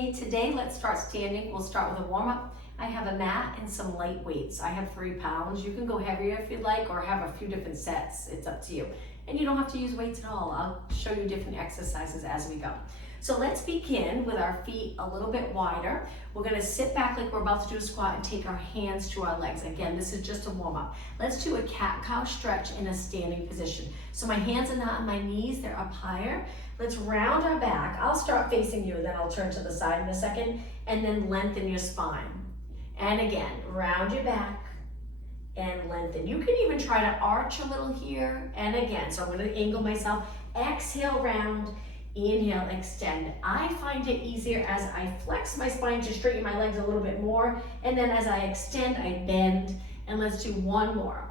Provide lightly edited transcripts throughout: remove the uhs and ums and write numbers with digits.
me. Today, let's start standing. We'll start with a warm-up. I have a mat and some light weights. I have 3 pounds. You can go heavier if you'd like, or have a few different sets. It's up to you. And you don't have to use weights at all. I'll show you different exercises as we go. So let's begin with our feet a little bit wider. We're gonna sit back like we're about to do a squat and take our hands to our legs. Again, this is just a warm-up. Let's do a cat-cow stretch in a standing position. So my hands are not on my knees, they're up higher. Let's round our back. I'll start facing you, then I'll turn to the side in a second, and then lengthen your spine. And again, round your back and lengthen. You can even try to arch a little here, and again, so I'm gonna angle myself. Exhale, round. Inhale, extend. I find it easier as I flex my spine to straighten my legs a little bit more, and then as I extend, I bend, and let's do one more.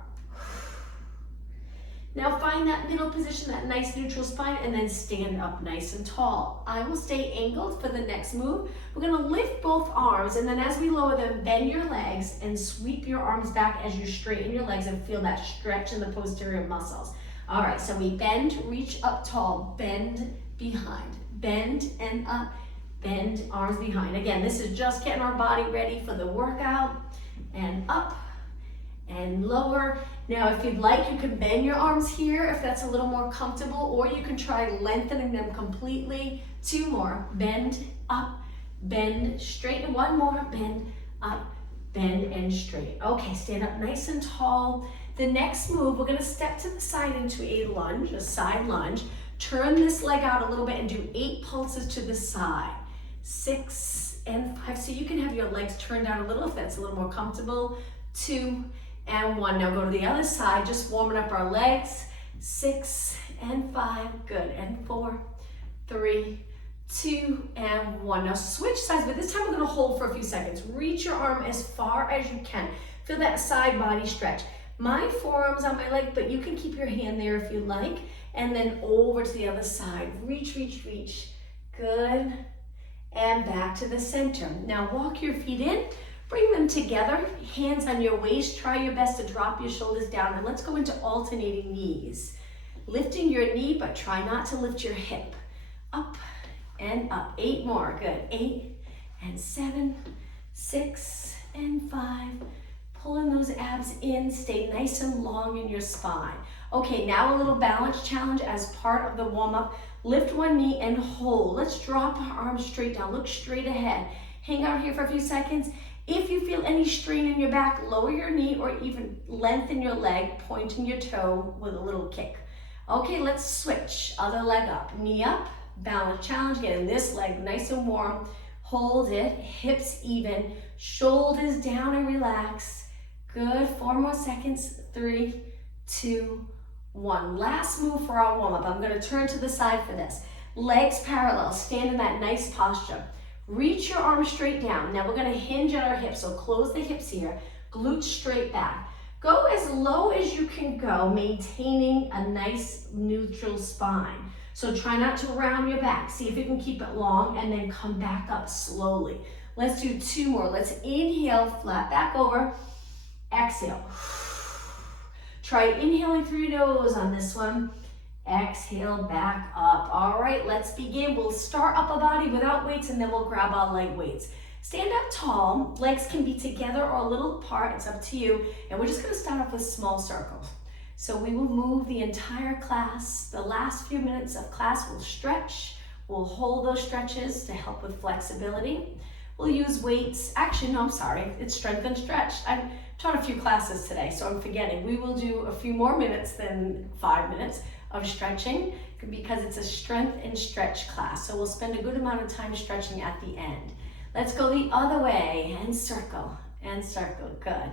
Now find that middle position, that nice neutral spine, and then stand up nice and tall. I will stay angled for the next move. We're gonna lift both arms, and then as we lower them, bend your legs and sweep your arms back as you straighten your legs and feel that stretch in the posterior muscles. All right, so we bend, reach up tall, bend, behind, bend and up, bend, arms behind. Again, this is just getting our body ready for the workout, and up and lower. Now, if you'd like, you can bend your arms here if that's a little more comfortable, or you can try lengthening them completely. 2 more, bend, up, bend, straight, 1 more, bend, up, bend, and straight. Okay, stand up nice and tall. The next move, we're gonna step to the side into a lunge, a side lunge. Turn this leg out a little bit and do 8 pulses to the side. 6 and 5. So you can have your legs turned out a little if that's a little more comfortable. 2 and 1. Now go to the other side, just warming up our legs. 6 and 5. Good. And 4, 3, 2, and 1. Now switch sides, but this time we're gonna hold for a few seconds. Reach your arm as far as you can. Feel that side body stretch. My forearm's on my leg, but you can keep your hand there if you like. And then over to the other side. Reach, reach, reach. Good. And back to the center. Now walk your feet in. Bring them together. Hands on your waist. Try your best to drop your shoulders down. And let's go into alternating knees. Lifting your knee, but try not to lift your hip. Up and up. 8 more. Good. 8 and 7, 6 and 5. Pulling those abs in, stay nice and long in your spine. Okay, now a little balance challenge as part of the warm-up. Lift one knee and hold. Let's drop our arms straight down. Look straight ahead. Hang out here for a few seconds. If you feel any strain in your back, lower your knee or even lengthen your leg, pointing your toe with a little kick. Okay, let's switch. Other leg up. Knee up, balance challenge. Getting this leg nice and warm. Hold it, hips even, shoulders down and relax. Good, 4 more seconds. 3, 2, 1. Last move for our warm-up. I'm gonna turn to the side for this. Legs parallel, stand in that nice posture. Reach your arms straight down. Now we're gonna hinge at our hips, so close the hips here. Glutes straight back. Go as low as you can go, maintaining a nice neutral spine. So try not to round your back. See if you can keep it long and then come back up slowly. Let's do 2 more. Let's inhale, flat back over. Exhale. Try inhaling through your nose on this one. Exhale, back up. All right, let's begin. We'll start upper body without weights, and then we'll grab our light weights. Stand up tall. Legs can be together or a little apart. It's up to you. And we're just gonna start off with small circles. So we will move the entire class. The last few minutes of class, we'll stretch. We'll hold those stretches to help with flexibility. We'll use weights. Actually, no, I'm sorry. It's strength and stretch. I've taught a few classes today, so I'm forgetting. We will do a few more minutes than 5 minutes of stretching because it's a strength and stretch class. So we'll spend a good amount of time stretching at the end. Let's go the other way and circle and circle. Good.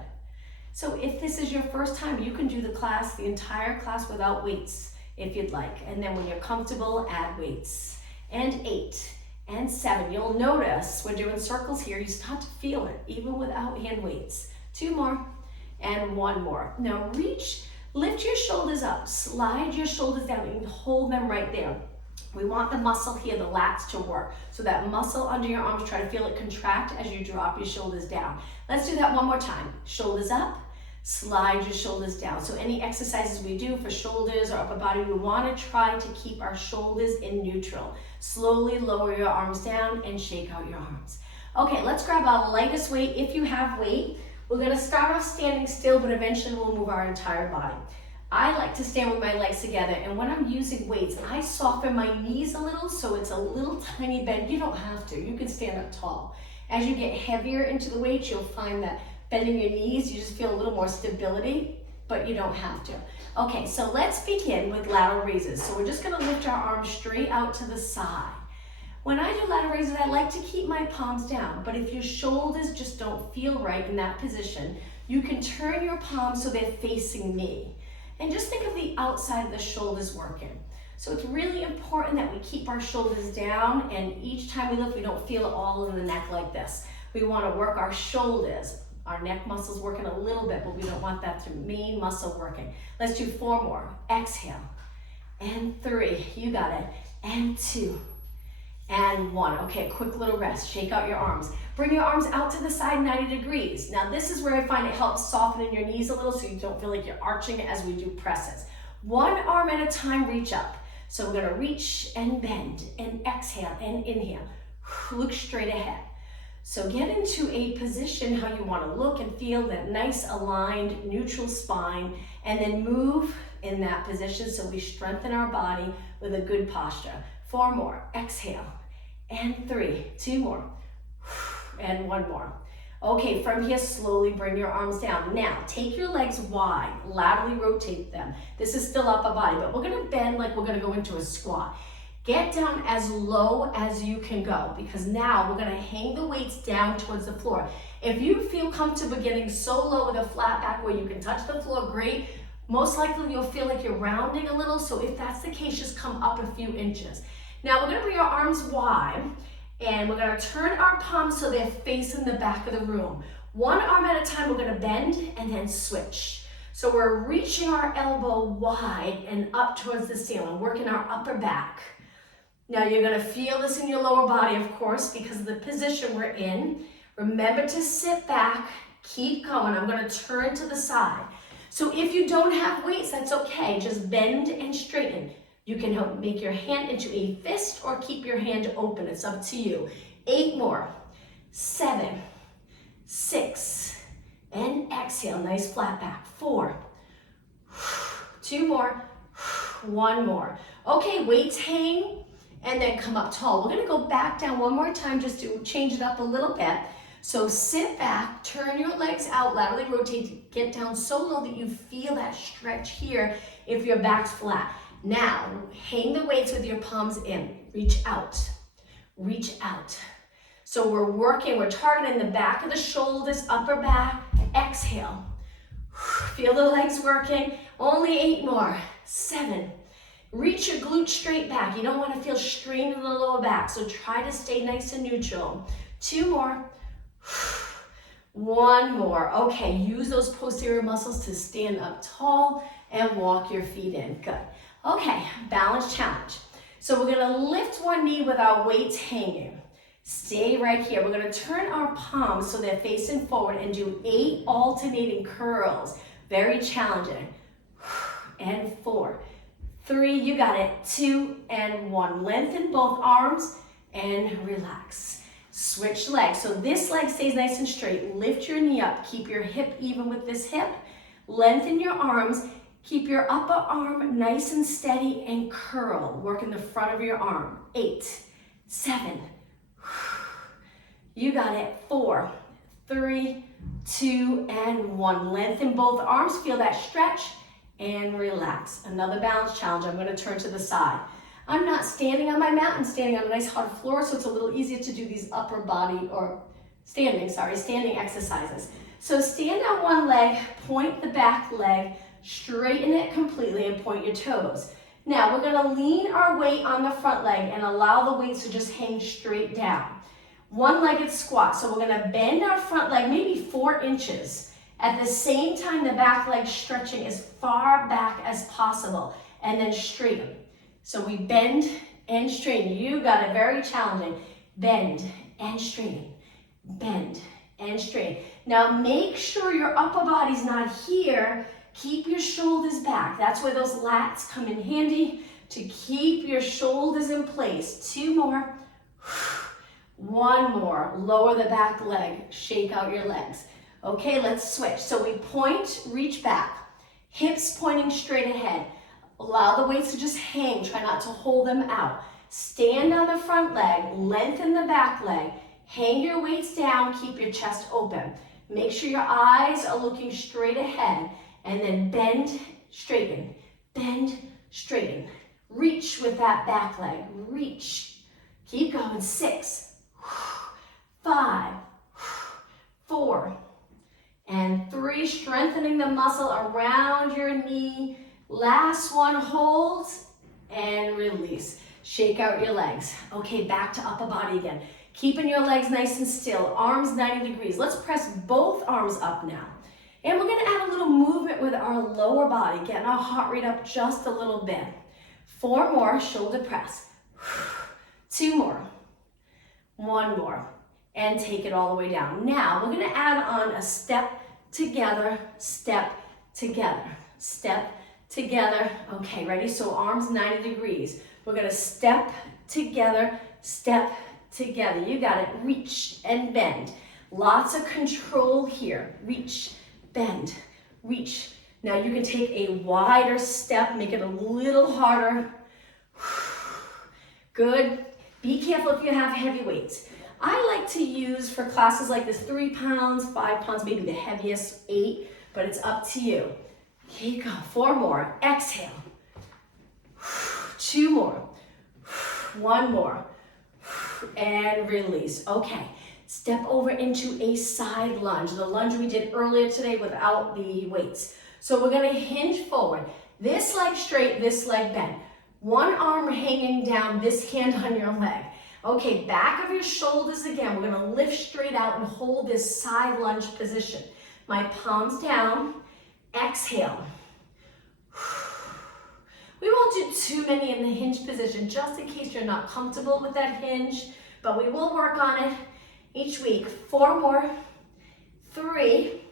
So if this is your first time, you can do the class, the entire class without weights if you'd like. And then when you're comfortable, add weights. And 8 and 7. You'll notice we're doing circles here. You start to feel it even without hand weights. 2 more and 1 more. Now reach, lift your shoulders up, slide your shoulders down and hold them right there. We want the muscle here, the lats, to work. So that muscle under your arms, try to feel it contract as you drop your shoulders down. Let's do that one more time. Shoulders up, Slide your shoulders down. So any exercises we do for shoulders or upper body, we want to try to keep our shoulders in neutral. Slowly lower your arms down and shake out your arms. Okay, let's grab our lightest weight if you have weight. We're gonna start off standing still, but eventually we'll move our entire body. I like to stand with my legs together, and when I'm using weights, I soften my knees a little, so it's a little tiny bend. You don't have to, you can stand up tall. As you get heavier into the weights, you'll find that bending your knees, you just feel a little more stability, but you don't have to. Okay, so let's begin with lateral raises. So we're just gonna lift our arms straight out to the side. When I do lateral raises, I like to keep my palms down, but if your shoulders just don't feel right in that position, you can turn your palms so they're facing me. And just think of the outside of the shoulders working. So it's really important that we keep our shoulders down, and each time we lift, we don't feel it all in the neck like this. We want to work our shoulders. Our neck muscle's working a little bit, but we don't want that to main muscle working. Let's do 4 more. Exhale. And 3. You got it. And 2. And 1. Okay, quick little rest. Shake out your arms. Bring your arms out to the side 90 degrees. Now this is where I find it helps soften your knees a little so you don't feel like you're arching as we do presses. 1 arm at a time, reach up. So we're gonna reach and bend and exhale and inhale. Look straight ahead. So get into a position how you wanna look and feel, that nice aligned neutral spine, and then move in that position so we strengthen our body with a good posture. 4 more, exhale, and 3, 2 more, and 1 more. Okay, from here, slowly bring your arms down. Now, take your legs wide, laterally rotate them. This is still upper body, but we're gonna bend like we're gonna go into a squat. Get down as low as you can go, because now we're gonna hang the weights down towards the floor. If you feel comfortable getting so low with a flat back where you can touch the floor, great. Most likely you'll feel like you're rounding a little, so if that's the case, just come up a few inches. Now we're gonna bring our arms wide, and we're gonna turn our palms so they're facing the back of the room. 1 arm at a time, we're gonna bend and then switch. So we're reaching our elbow wide and up towards the ceiling, working our upper back. Now you're gonna feel this in your lower body, of course, because of the position we're in. Remember to sit back, keep going. I'm gonna turn to the side. So if you don't have weights, that's okay. Just bend and straighten. You can help make your hand into a fist or keep your hand open. It's up to you. 8 more. 7, 6, and exhale. Nice flat back. 4, 2 more, 1 more. Okay, weights hang and then come up tall. We're gonna go back down one more time just to change it up a little bit. So sit back, turn your legs out, laterally rotate, get down so low that you feel that stretch here if your back's flat. Now, hang the weights with your palms in. Reach out, reach out. So we're targeting the back of the shoulders, upper back, exhale. Feel the legs working, only 8 more, 7. Reach your glutes straight back. You don't want to feel strain in the lower back, so try to stay nice and neutral. 2 more, 1 more. Okay, use those posterior muscles to stand up tall and walk your feet in. Good. Okay, balance challenge. So we're gonna lift one knee with our weights hanging. Stay right here. We're gonna turn our palms so they're facing forward and do 8 alternating curls. Very challenging. And 4, 3, you got it, 2 and 1. Lengthen both arms and relax. Switch legs. So this leg stays nice and straight. Lift your knee up. Keep your hip even with this hip. Lengthen your arms. Keep your upper arm nice and steady and curl. Working the front of your arm. 8, 7. You got it. 4, 3, 2, and 1. Lengthen both arms. Feel that stretch and relax. Another balance challenge. I'm going to turn to the side. I'm not standing on my mat. I'm standing on a nice hard floor, so it's a little easier to do these upper body or standing exercises. So stand on one leg, point the back leg, straighten it completely, and point your toes. Now we're going to lean our weight on the front leg and allow the weights to just hang straight down. One-legged squat. So we're going to bend our front leg maybe 4 inches. At the same time, the back leg stretching as far back as possible, and then straighten. So we bend and straighten. You got it, very challenging. Bend and straighten, bend and straighten. Now make sure your upper body's not here. Keep your shoulders back. That's where those lats come in handy, to keep your shoulders in place. 2 more. 1 more. Lower the back leg. Shake out your legs. Okay, let's switch. So we point, reach back. Hips pointing straight ahead. Allow the weights to just hang. Try not to hold them out. Stand on the front leg. Lengthen the back leg. Hang your weights down. Keep your chest open. Make sure your eyes are looking straight ahead. And then bend, straighten. Bend, straighten. Reach with that back leg. Reach. Keep going. 6, 5, 4, and 3. Strengthening the muscle around your knee. Last one, hold and release. Shake out your legs. Okay, back to upper body again. Keeping your legs nice and still. Arms 90 degrees. Let's press both arms up now. And we're gonna add a little movement with our lower body, getting our heart rate up just a little bit. 4 more, shoulder press. 2 more. 1 more. And take it all the way down. Now, we're gonna add on a step together, step together, step together. Okay, ready? So arms 90 degrees. We're gonna step together, step together. You got it. Reach and bend. Lots of control here. Reach, bend, reach. Now you can take a wider step, make it a little harder. Good. Be careful if you have heavy weights. I like to use, for classes like this, 3 pounds, 5 pounds, maybe the heaviest, 8, but it's up to you. Here you go. 4 more. Exhale. 2 more. 1 more. And release. Okay. Step over into a side lunge. The lunge we did earlier today without the weights. So we're going to hinge forward. This leg straight, this leg bent. One arm hanging down, this hand on your leg. Okay, back of your shoulders again. We're going to lift straight out and hold this side lunge position. My palms down. Exhale. We won't do too many in the hinge position, just in case you're not comfortable with that hinge, but we will work on it each week. 4 more. 3,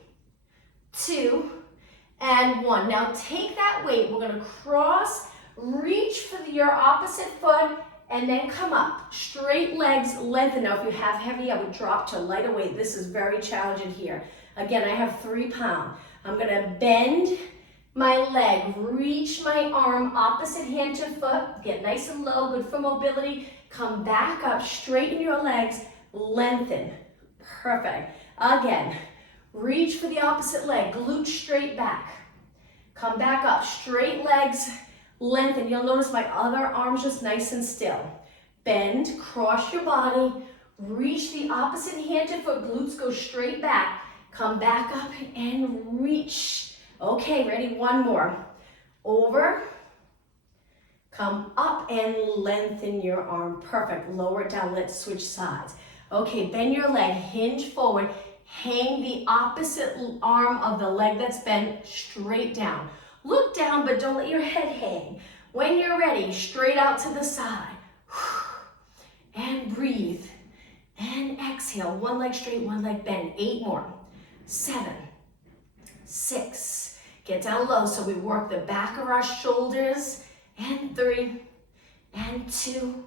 2, and 1. Now take that weight. We're going to cross, reach for your opposite foot, and then come up. Straight legs, lengthen. Now if you have heavy, I would drop to lighter weight. This is very challenging here. Again, I have 3 pounds. I'm going to bend my leg, reach my arm, opposite hand to foot, get nice and low, good for mobility. Come back up, straighten your legs, lengthen. Perfect. Again, reach for the opposite leg, glute straight back. Come back up, straight legs, lengthen. You'll notice my other arm's just nice and still. Bend, cross your body, reach the opposite hand to foot, glutes go straight back. Come back up and reach. Okay, ready? 1 more. Over. Come up and lengthen your arm. Perfect. Lower it down. Let's switch sides. Okay, bend your leg. Hinge forward. Hang the opposite arm of the leg that's bent straight down. Look down, but don't let your head hang. When you're ready, straight out to the side. And breathe. And exhale. 1 leg straight, 1 leg bent. 8 more. 7, 6. Get down low so we work the back of our shoulders. And 3, and 2,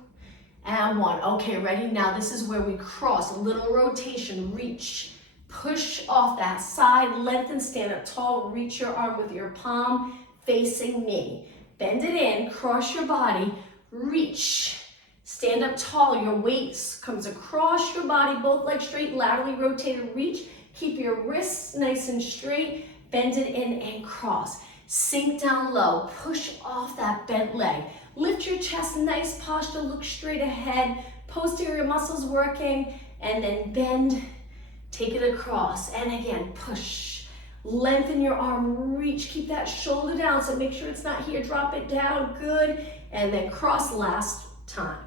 and 1. Okay, ready? Now this is where we cross. A little rotation. Reach. Push off that side. Lengthen. Stand up tall. Reach your arm with your palm facing me. Bend it in. Cross your body. Reach. Stand up tall. Your weight comes across your body. Both legs straight. Laterally rotated. Reach. Keep your wrists nice and straight. Bend it in and cross. Sink down low. Push off that bent leg. Lift your chest. Nice posture. Look straight ahead. Posterior muscles working. And then bend. Take it across. And again, push. Lengthen your arm. Reach. Keep that shoulder down. So make sure it's not here. Drop it down. Good. And then cross last time.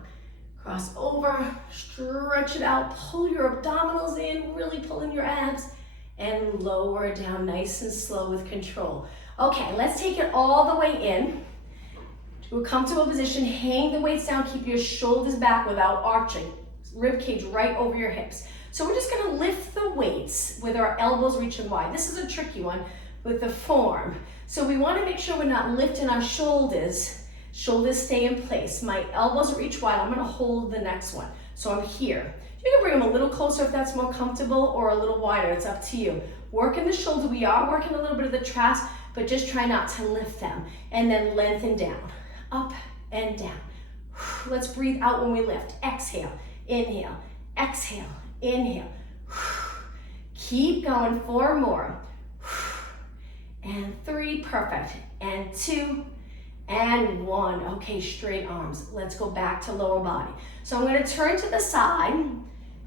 Cross over. Stretch it out. Pull your abdominals in. Really pull in your abs. And lower down nice and slow with control. Okay, let's take it all the way in. To a comfortable position, hang the weights down, keep your shoulders back without arching. Rib cage right over your hips. So we're just gonna lift the weights with our elbows reaching wide. This is a tricky one with the form. So we wanna make sure we're not lifting our shoulders. Shoulders stay in place. My elbows reach wide. I'm gonna hold the next one. So I'm here. You can bring them a little closer if that's more comfortable, or a little wider, it's up to you. Working the shoulder, we are working a little bit of the traps, but just try not to lift them. And then lengthen down, up and down. Let's breathe out when we lift. Exhale, inhale, exhale, inhale. Keep going, 4 more. And 3, perfect. And 2, and 1. Okay, straight arms. Let's go back to lower body. So I'm gonna turn to the side.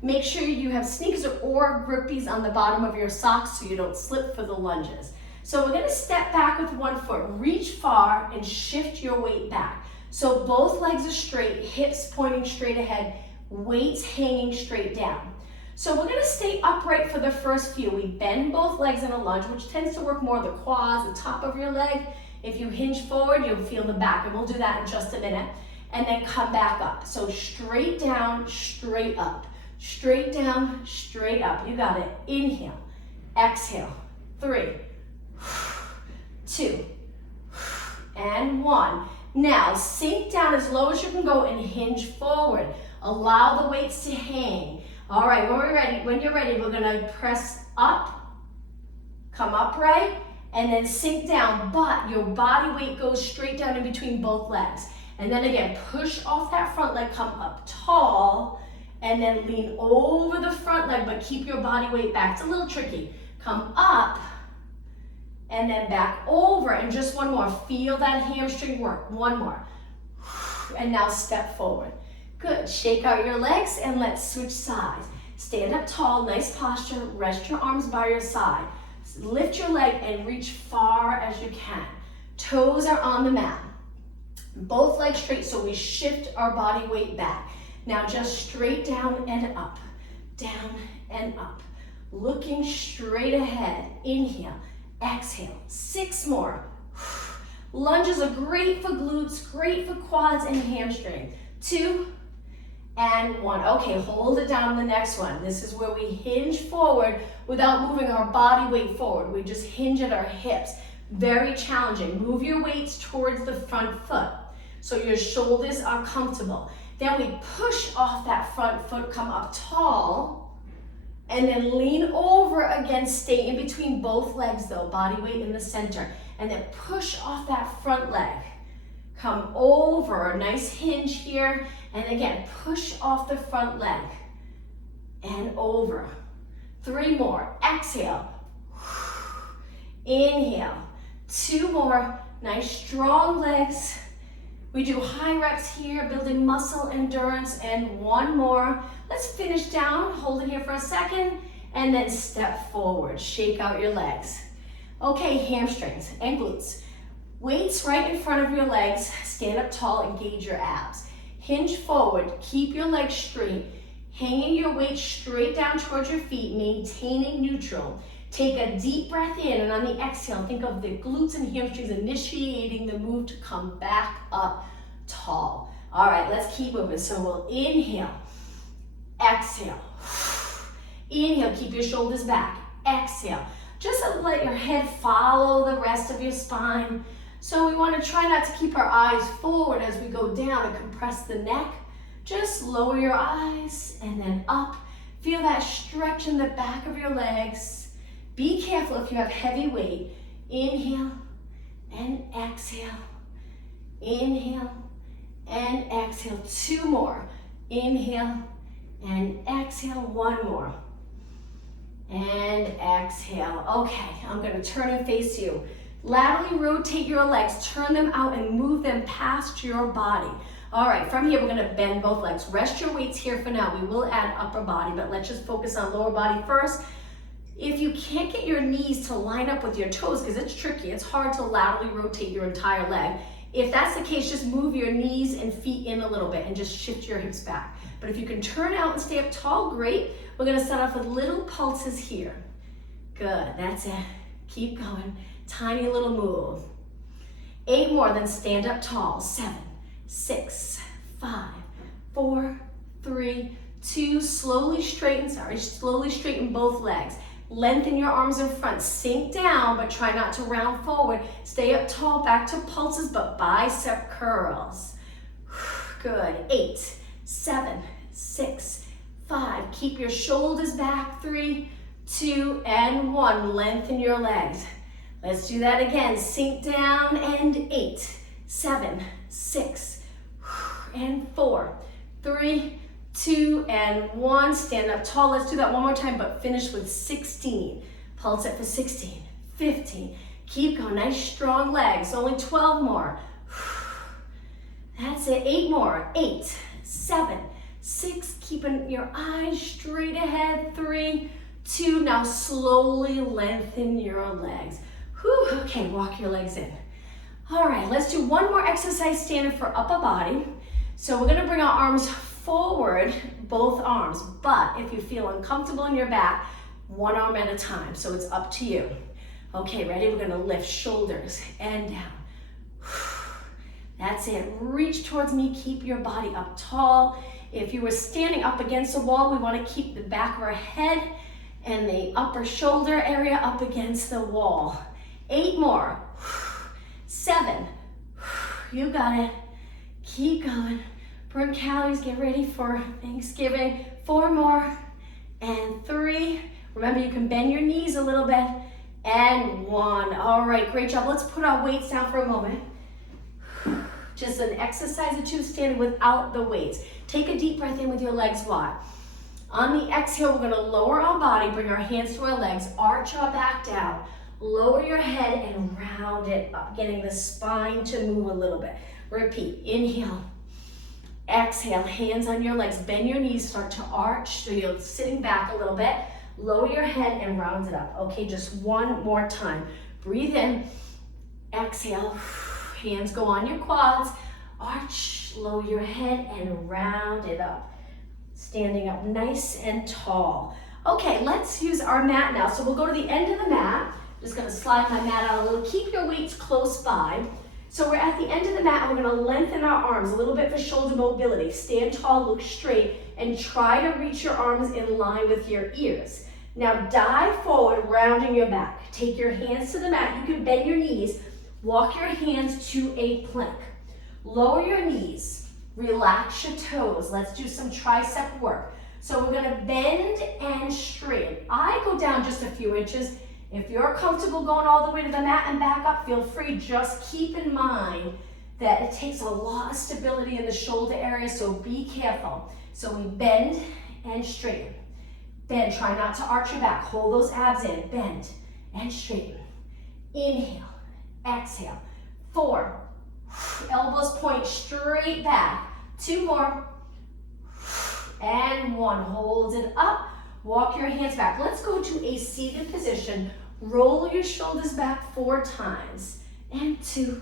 Make sure you have sneakers or grippies on the bottom of your socks so you don't slip for the lunges. So we're gonna step back with 1 foot, reach far and shift your weight back. So both legs are straight, hips pointing straight ahead, weights hanging straight down. So we're gonna stay upright for the first few. We bend both legs in a lunge, which tends to work more the quads, the top of your leg. If you hinge forward, you'll feel the back, and we'll do that in just a minute. And then come back up. So straight down, straight up. Straight down, straight up. You got it. Inhale, exhale. 3, 2, and 1. Now sink down as low as you can go and hinge forward. Allow the weights to hang. All right, when you're ready, we're gonna press up, come upright, and then sink down, but your body weight goes straight down in between both legs. And then again, push off that front leg, come up tall, and then lean over the front leg, but keep your body weight back. It's a little tricky. Come up, and then back over, and just 1 more. Feel that hamstring work. 1 more. And now step forward. Good, shake out your legs, and let's switch sides. Stand up tall, nice posture, rest your arms by your side. Lift your leg and reach far as you can. Toes are on the mat. Both legs straight, so we shift our body weight back. Now just straight down and up, down and up. Looking straight ahead. Inhale, exhale. 6 more. Lunges are great for glutes, great for quads and hamstrings. 2 and 1. Okay, hold it down the next one. This is where we hinge forward without moving our body weight forward. We just hinge at our hips. Very challenging. Move your weights towards the front foot so your shoulders are comfortable. Then we push off that front foot, come up tall, and then lean over again. Stay in between both legs though, body weight in the center. And then push off that front leg. Come over, a nice hinge here. And again, push off the front leg and over. 3 more, exhale. Inhale, 2 more, nice strong legs. We do high reps here, building muscle endurance, and 1 more. Let's finish down, hold it here for a second, and then step forward, shake out your legs. Okay, hamstrings and glutes. Weights right in front of your legs, stand up tall, engage your abs. Hinge forward, keep your legs straight, hanging your weight straight down towards your feet, maintaining neutral. Take a deep breath in, and on the exhale, think of the glutes and hamstrings initiating the move to come back up tall. All right, let's keep moving. So we'll inhale, exhale. Inhale, keep your shoulders back. Exhale. Just let your head follow the rest of your spine. So we want to try not to keep our eyes forward as we go down and compress the neck. Just lower your eyes and then up. Feel that stretch in the back of your legs. Be careful if you have heavy weight. Inhale and exhale. Inhale and exhale. 2 more. Inhale and exhale. 1 more. And exhale. Okay, I'm going to turn and face you. Laterally rotate your legs, turn them out and move them past your body. All right, from here, we're gonna bend both legs. Rest your weights here for now. We will add upper body, but let's just focus on lower body first. If you can't get your knees to line up with your toes, because it's tricky, it's hard to laterally rotate your entire leg. If that's the case, just move your knees and feet in a little bit and just shift your hips back. But if you can turn out and stay up tall, great. We're gonna start off with little pulses here. Good, that's it. Keep going. Tiny little move. 8 more, then stand up tall. 7, 6, 5, 4, 3, 2, slowly straighten both legs. Lengthen your arms in front, sink down, but try not to round forward. Stay up tall, back to pulses, but bicep curls. Good, 8, 7, 6, 5. Keep your shoulders back, 3, 2, and 1. Lengthen your legs. Let's do that again. Sink down, and 8, 7, 6, and 4, 3, 2, and 1. Stand up tall. Let's do that one more time, but finish with 16. Pulse it for 16, 15. Keep going. Nice strong legs. Only 12 more. That's it. 8 more. 8, 7, 6. Keeping your eyes straight ahead. 3, 2. Now slowly lengthen your legs. Whew. Okay, walk your legs in. All right, let's do one more exercise standing for upper body. So we're gonna bring our arms forward, both arms, but if you feel uncomfortable in your back, one arm at a time, so it's up to you. Okay, ready? We're gonna lift shoulders and down. That's it. Reach towards me, keep your body up tall. If you were standing up against a wall, we wanna keep the back of our head and the upper shoulder area up against the wall. 8 more. 7. You got it. Keep going. Burn calories, get ready for Thanksgiving. 4 more, and 3. Remember, you can bend your knees a little bit, and 1. All right, great job. Let's put our weights down for a moment. Just an exercise or two standing without the weights. Take a deep breath in with your legs wide. On the exhale, we're gonna lower our body, bring our hands to our legs, arch our back down, lower your head and round it up, getting the spine to move a little bit. Repeat, inhale. Exhale, hands on your legs, bend your knees, start to arch, so you're sitting back a little bit. Lower your head and round it up. Okay, just one more time. Breathe in, exhale, hands go on your quads, arch, lower your head and round it up. Standing up nice and tall. Okay, let's use our mat now. So we'll go to the end of the mat. Just gonna slide my mat out a little. Keep your weights close by. So we're at the end of the mat and we're gonna lengthen our arms a little bit for shoulder mobility. Stand tall, look straight, and try to reach your arms in line with your ears. Now dive forward, rounding your back. Take your hands to the mat. You can bend your knees. Walk your hands to a plank. Lower your knees. Relax your toes. Let's do some tricep work. So we're gonna bend and straighten. I go down just a few inches. If you're comfortable going all the way to the mat and back up, feel free. Just keep in mind that it takes a lot of stability in the shoulder area, so be careful. So we bend and straighten. Bend, try not to arch your back. Hold those abs in, bend and straighten. Inhale, exhale. 4, elbows point straight back. 2 more, and 1. Hold it up, walk your hands back. Let's go to a seated position. Roll your shoulders back 4 times, and 2,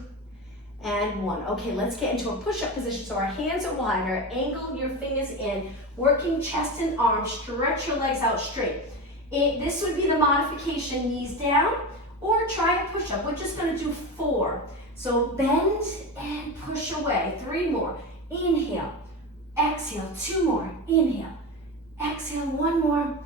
and 1. Okay, let's get into a push-up position. So our hands are wider, angle your fingers in, working chest and arms, stretch your legs out straight. This would be the modification, knees down, or try a push-up. We're just gonna do 4. So bend and push away. 3 more, inhale, exhale. 2 more, inhale, exhale. 1 more.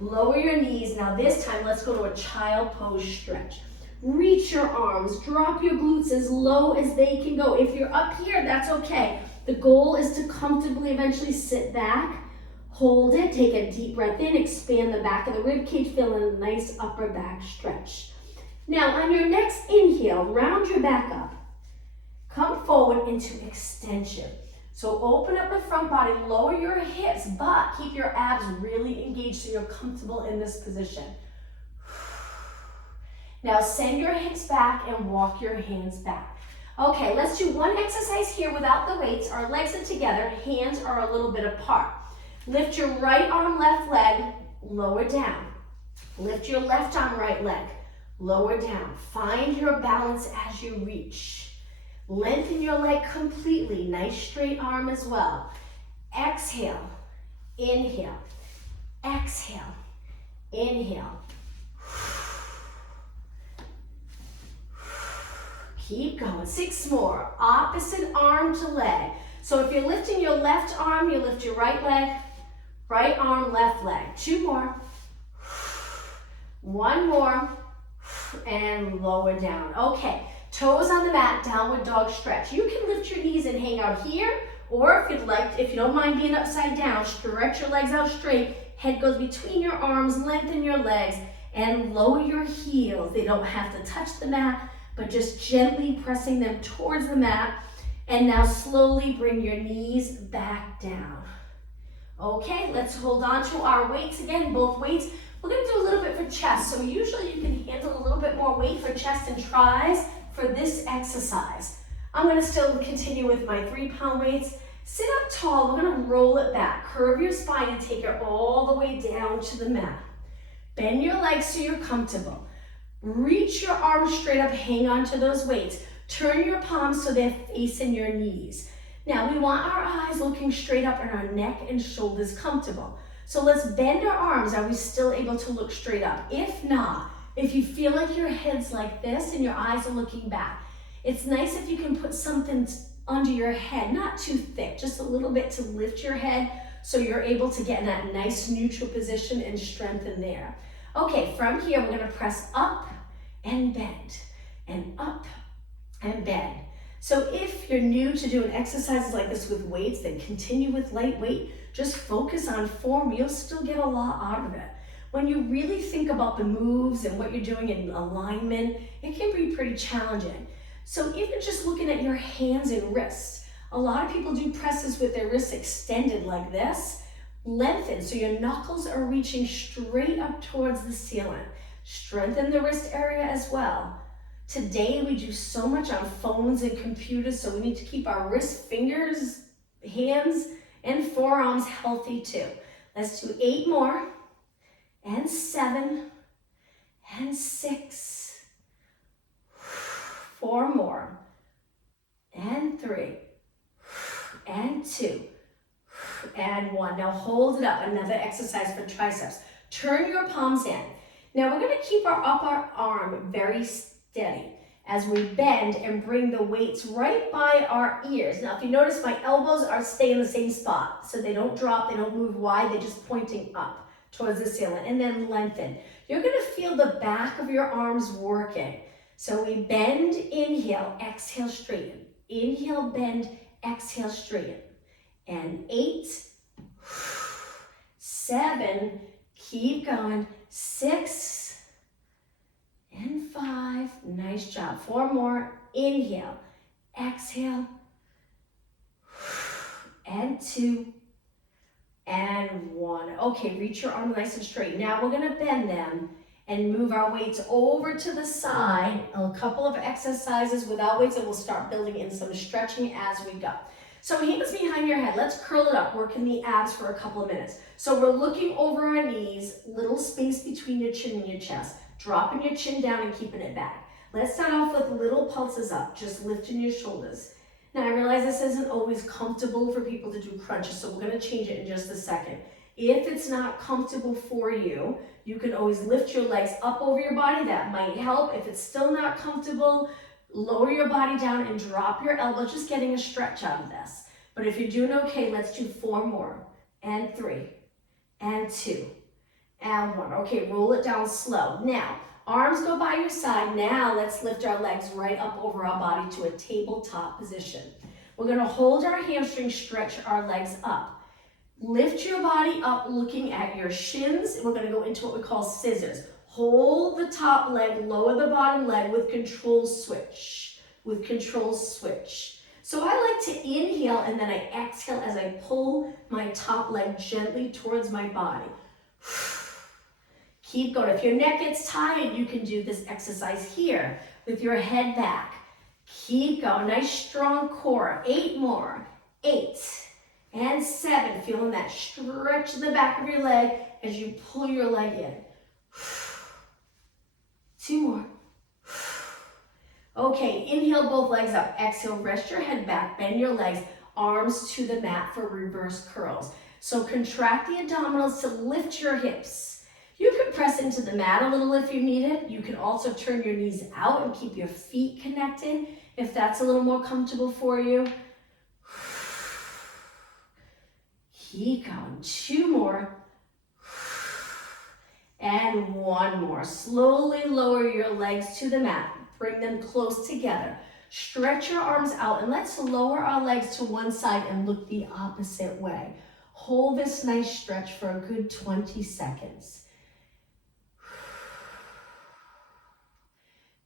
Lower your knees. Now this time, let's go to a child pose stretch. Reach your arms, drop your glutes as low as they can go. If you're up here, that's okay. The goal is to comfortably eventually sit back, hold it, take a deep breath in, expand the back of the rib cage, feel a nice upper back stretch. Now on your next inhale, round your back up. Come forward into extension. So open up the front body, lower your hips, but keep your abs really engaged so you're comfortable in this position. Now send your hips back and walk your hands back. Okay, let's do one exercise here without the weights. Our legs are together, hands are a little bit apart. Lift your right arm, left leg, lower down. Lift your left arm, right leg, lower down. Find your balance as you reach. Lengthen your leg completely. Nice straight arm as well. Exhale, inhale, exhale, inhale. Keep going. 6 more. Opposite arm to leg. So if you're lifting your left arm, you lift your right leg, right arm, left leg. 2 more. 1 more. And lower down. Okay, toes on the mat, downward dog stretch. You can lift your knees and hang out here, or if you'd like, if you don't mind being upside down, stretch your legs out straight, head goes between your arms, lengthen your legs, and lower your heels. They don't have to touch the mat, but just gently pressing them towards the mat. And now slowly bring your knees back down. Okay, let's hold on to our weights again, both weights. We're gonna do a little bit for chest. So usually you can handle a little bit more weight for chest and tries for this exercise. I'm gonna still continue with my 3-pound weights. Sit up tall, we're gonna roll it back. Curve your spine and take it all the way down to the mat. Bend your legs so you're comfortable. Reach your arms straight up, hang on to those weights. Turn your palms so they're facing your knees. Now we want our eyes looking straight up and our neck and shoulders comfortable. So let's bend our arms. Are we still able to look straight up? If not, if you feel like your head's like this and your eyes are looking back, it's nice if you can put something under your head, not too thick, just a little bit to lift your head so you're able to get in that nice neutral position and strengthen there. Okay, from here, we're gonna press up and bend, and up and bend. So if you're new to doing exercises like this with weights, then continue with light weight. Just focus on form, you'll still get a lot out of it. When you really think about the moves and what you're doing in alignment, it can be pretty challenging. So even just looking at your hands and wrists, a lot of people do presses with their wrists extended like this, lengthen so your knuckles are reaching straight up towards the ceiling. Strengthen the wrist area as well. Today we do so much on phones and computers, so we need to keep our wrists, fingers, hands, and forearms healthy too. Let's do 8 more, and 7, and 6, 4 more, and 3, and 2, and 1. Now hold it up, another exercise for triceps. Turn your palms in. Now we're gonna keep our upper arm very steady as we bend and bring the weights right by our ears. Now, if you notice, my elbows are staying in the same spot, so they don't drop, they don't move wide, they're just pointing up towards the ceiling, and then lengthen. You're gonna feel the back of your arms working. So we bend, inhale, exhale, straighten. Inhale, bend, exhale, straighten. And 8, 7, keep going, 6, and 5, nice job. 4 more, inhale, exhale, and 2, and 1. Okay, reach your arm nice and straight. Now we're gonna bend them and move our weights over to the side. A couple of exercises without weights, and we'll start building in some stretching as we go. So hands behind your head, let's curl it up, working the abs for a couple of minutes. So we're looking over our knees, little space between your chin and your chest. Dropping your chin down and keeping it back. Let's start off with little pulses up, just lifting your shoulders. Now I realize this isn't always comfortable for people to do crunches, so we're gonna change it in just a second. If it's not comfortable for you, you can always lift your legs up over your body, that might help. If it's still not comfortable, lower your body down and drop your elbows, just getting a stretch out of this. But if you're doing okay, let's do 4 more, and 3, and 2, and 1. Okay, roll it down slow. Now, arms go by your side. Now let's lift our legs right up over our body to a tabletop position. We're gonna hold our hamstrings, stretch our legs up. Lift your body up looking at your shins. We're gonna go into what we call scissors. Hold the top leg, lower the bottom leg with control switch, So I like to inhale and then I exhale as I pull my top leg gently towards my body. Keep going. If your neck gets tired, you can do this exercise here with your head back. Keep going. Nice strong core. 8 more. 8 and 7. Feeling that stretch in the back of your leg as you pull your leg in. 2 more. Okay, inhale both legs up. Exhale, rest your head back. Bend your legs, arms to the mat for reverse curls. So contract the abdominals to lift your hips. You can press into the mat a little if you need it. You can also turn your knees out and keep your feet connected if that's a little more comfortable for you. Keep going. 2 more. And 1 more. Slowly lower your legs to the mat. Bring them close together. Stretch your arms out and let's lower our legs to one side and look the opposite way. Hold this nice stretch for a good 20 seconds.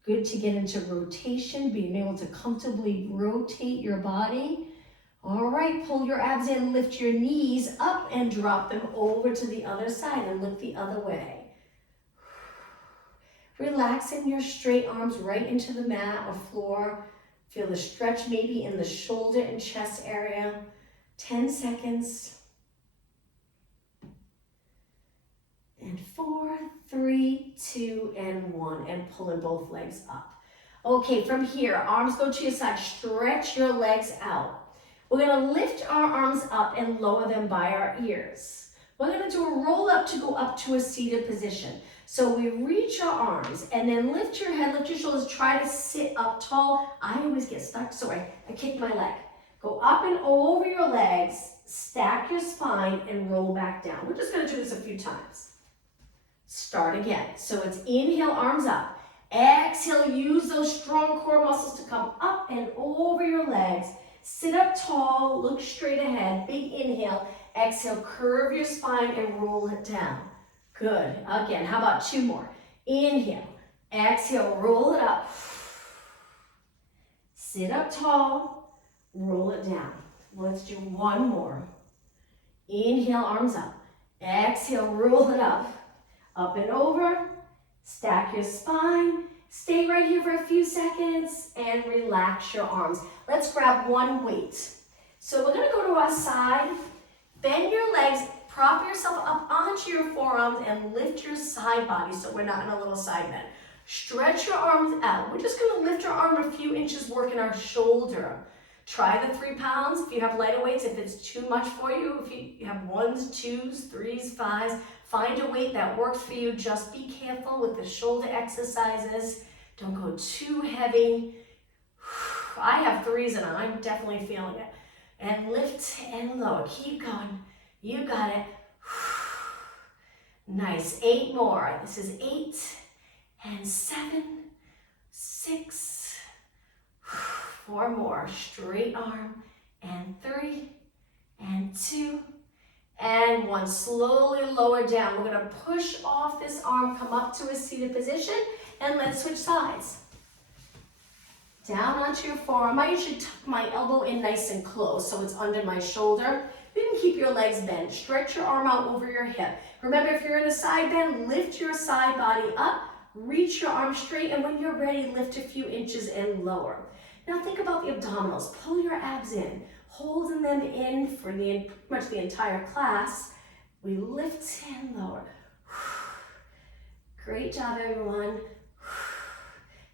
Good to get into rotation, being able to comfortably rotate your body. All right, pull your abs in, lift your knees up and drop them over to the other side and look the other way. Relaxing your straight arms right into the mat or floor. Feel the stretch maybe in the shoulder and chest area. 10 seconds. And 4, 3, 2, and 1. And pulling both legs up. Okay, from here, arms go to your side. Stretch your legs out. We're gonna lift our arms up and lower them by our ears. We're gonna do a roll up to go up to a seated position. So we reach our arms and then lift your head, lift your shoulders, try to sit up tall. I always get stuck, so I kick my leg. Go up and over your legs, stack your spine and roll back down. We're just gonna do this a few times. Start again. So it's inhale, arms up. Exhale, use those strong core muscles to come up and over your legs. Sit up tall, look straight ahead, big inhale. Exhale, curve your spine and roll it down. Good. Again, how about 2 more? Inhale, exhale, roll it up. Sit up tall, roll it down. Let's do 1 more. Inhale, arms up. Exhale, roll it up. Up and over. Stack your spine. Stay right here for a few seconds and relax your arms. Let's grab 1 weight. So we're gonna go to our side. Bend your legs. Prop yourself up onto your forearms and lift your side body so we're not in a little side bend. Stretch your arms out. We're just gonna lift our arm a few inches, working our shoulder. Try the 3 pounds if you have lighter weights, if it's too much for you. If you have 1s, 2s, 3s, 5s, find a weight that works for you. Just be careful with the shoulder exercises. Don't go too heavy. I have 3s and I'm definitely feeling it. And lift and lower, keep going. You got it. Nice, 8 more. This is 8 and 7, 6, 4 more. Straight arm, and 3, and 2, and 1. Slowly lower down. We're gonna push off this arm, come up to a seated position, and let's switch sides. Down onto your forearm. I usually tuck my elbow in nice and close so it's under my shoulder. You can keep your legs bent. Stretch your arm out over your hip. Remember, if you're in a side bend, lift your side body up, reach your arm straight, and when you're ready, lift a few inches and lower. Now think about the abdominals. Pull your abs in, holding them in for pretty much the entire class. We lift and lower. Great job, everyone.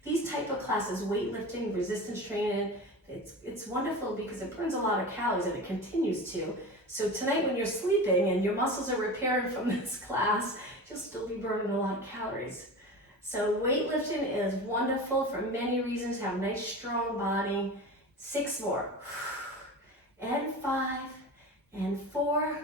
These type of classes, weightlifting, resistance training, it's wonderful because it burns a lot of calories and it continues to. So tonight when you're sleeping and your muscles are repairing from this class, you'll still be burning a lot of calories. So weightlifting is wonderful for many reasons. Have a nice strong body. 6 more. And 5, and 4,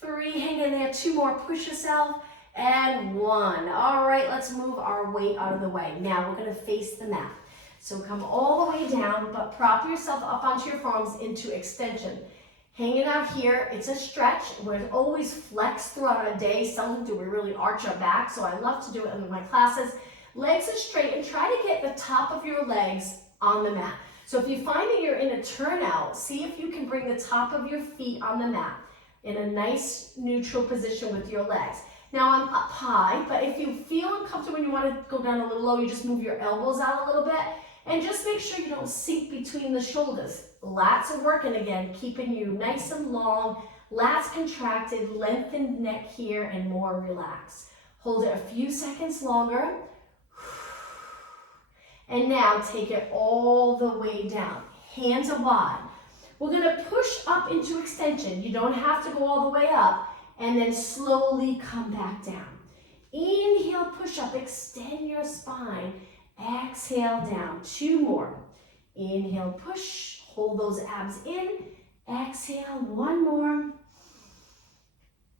3, hang in there. 2 more, push yourself. And 1. All right, let's move our weight out of the way. Now we're gonna face the mat. So come all the way down, but prop yourself up onto your forearms into extension. Hanging out here, it's a stretch. We're always flex throughout our day. Seldom do we really arch our back, so I love to do it in my classes. Legs are straight and try to get the top of your legs on the mat. So if you find that you're in a turnout, see if you can bring the top of your feet on the mat in a nice neutral position with your legs. Now I'm up high, but if you feel uncomfortable and you want to go down a little low, you just move your elbows out a little bit. And just make sure you don't sink between the shoulders. Lats are working again, keeping you nice and long, lats contracted, lengthened neck here, and more relaxed. Hold it a few seconds longer. And now take it all the way down. Hands are wide. We're gonna push up into extension. You don't have to go all the way up, and then slowly come back down. Inhale, push up, extend your spine. Exhale down, 2 more. Inhale, push, hold those abs in. Exhale, 1 more.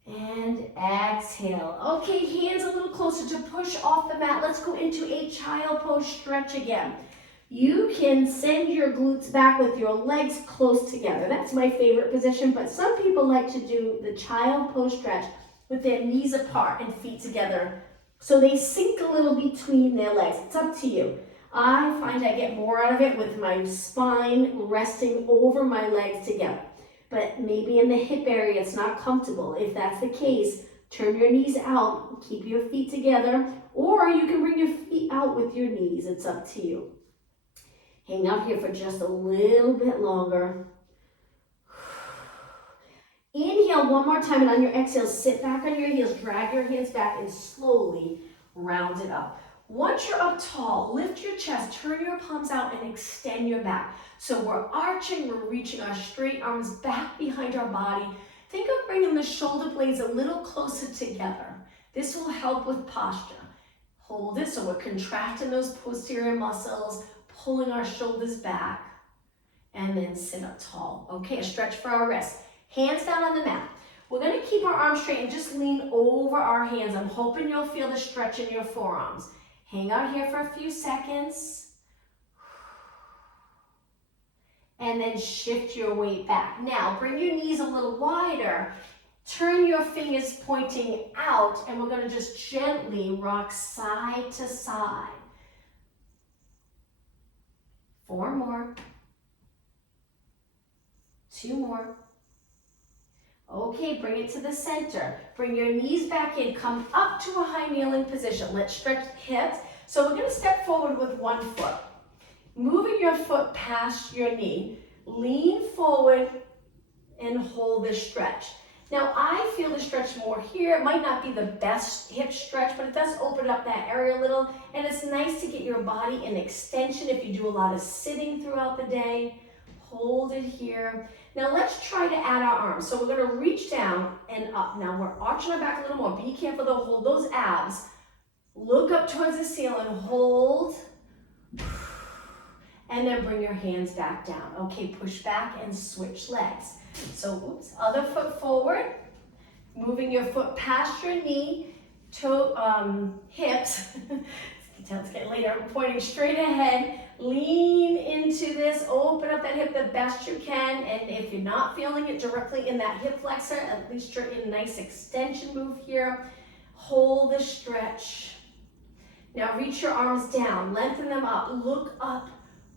And exhale. Okay, hands a little closer to push off the mat. Let's go into a child pose stretch again. You can send your glutes back with your legs close together. That's my favorite position, but some people like to do the child pose stretch with their knees apart and feet together. So they sink a little between their legs. It's up to you. I find I get more out of it with my spine resting over my legs together. But maybe in the hip area it's not comfortable. If that's the case, turn your knees out, keep your feet together, or you can bring your feet out with your knees. It's up to you. Hang out here for just a little bit longer. Inhale one more time, and on your exhale, sit back on your heels, drag your hands back, and slowly round it up. Once you're up tall, lift your chest, turn your palms out, and extend your back. So we're arching, we're reaching our straight arms back behind our body. Think of bringing the shoulder blades a little closer together. This will help with posture. Hold it, so we're contracting those posterior muscles, pulling our shoulders back, and then sit up tall. Okay, a stretch for our wrists. Hands down on the mat. We're gonna keep our arms straight and just lean over our hands. I'm hoping you'll feel the stretch in your forearms. Hang out here for a few seconds. And then shift your weight back. Now, bring your knees a little wider. Turn your fingers pointing out, and we're gonna just gently rock side to side. 4 more. 2 more. Okay, bring it to the center. Bring your knees back in. Come up to a high kneeling position. Let's stretch the hips. So we're going to step forward with one foot. Moving your foot past your knee. Lean forward and hold this stretch. Now, I feel the stretch more here. It might not be the best hip stretch, but it does open up that area a little. And it's nice to get your body in extension if you do a lot of sitting throughout the day. Hold it here. Now let's try to add our arms. So we're going to reach down and up. Now we're arching our back a little more. Be careful to hold those abs. Look up towards the ceiling. Hold. And then bring your hands back down. Okay, push back and switch legs. So, oops, other foot forward. Moving your foot past your knee, hips. Let's get later. Pointing straight ahead. Lean into this. Open up that hip the best you can. And if you're not feeling it directly in that hip flexor, at least you're in a nice extension move here. Hold the stretch. Now reach your arms down. Lengthen them up. Look up.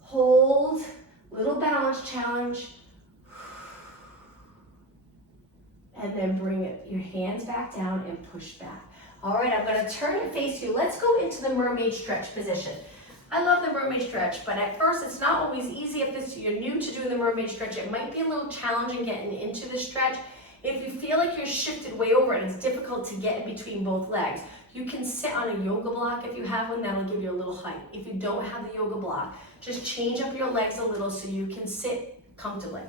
Hold. Little balance challenge. And then bring your hands back down and push back. All right, I'm going to turn and face you. Let's go into the mermaid stretch position. I love the mermaid stretch, but at first it's not always easy. If you're new to doing the mermaid stretch, it might be a little challenging getting into the stretch. If you feel like you're shifted way over and it's difficult to get in between both legs, you can sit on a yoga block if you have one. That'll give you a little height. If you don't have the yoga block, just change up your legs a little so you can sit comfortably.